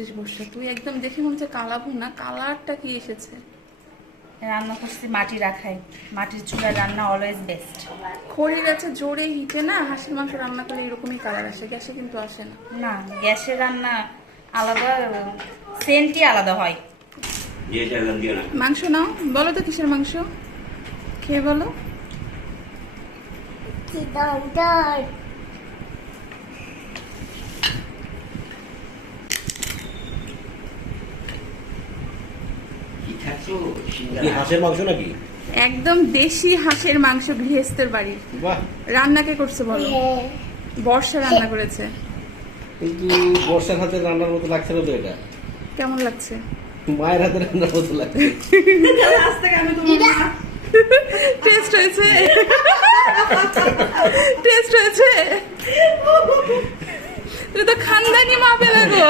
করছিস বর্ষা? তুই একদম দেখে মনে হচ্ছে কালা ভুনা, কালারটা কি এসেছে? রান্না করছি মাটি রাখাই, মাটির চুলায় রান্না অলওয়েজ বেস্ট। খড়ি গাছে জোরে হিটে না হাঁসের মাংস রান্না করলে এরকমই কালার আসে, গ্যাসে কিন্তু আসে না। না, গ্যাসের রান্না আলাদা, সেন্টই আলাদা হয়। মাংস নাও, বলো তো কিসের মাংস, খেয়ে বলো। হাঁসের মাংস নাকি? একদম দেশি হাঁসের মাংস, গৃহস্থের বাড়ি। বাহ, রান্না কে করছে বলো? বর্ষা রান্না করেছে। কিন্তু বর্ষার হাতে রান্নার মতো লাগছে না তো। এটা কেমন লাগছে? মায়ের হাতে রান্নার মতো লাগছে। টেস্ট হয়েছে, টেস্ট হয়েছে। তুই তো খানদানি মা পেলে গো।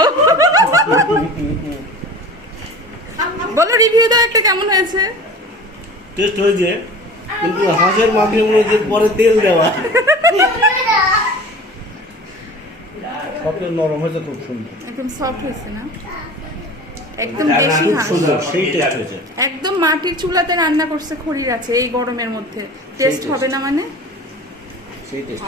বলো রিভিউ দাও একটা, কেমন হয়েছে? টেস্ট হয়েছে, কিন্তু হাঁসের মাংস মনে হচ্ছে পরে তেল দেওয়া। সবচেয়ে নরম হয়েছে, খুব সুন্দর, একদম সফট হয়েছে না? একদম দেশি খুব হাঁস, সুন্দর, সেই টেস্ট হয়েছে। একদম মাটির চুলাতে রান্না করছে খড়ির আছে এই গরমের মধ্যে। টেস্ট হবে না মানে? সেই টেস্ট।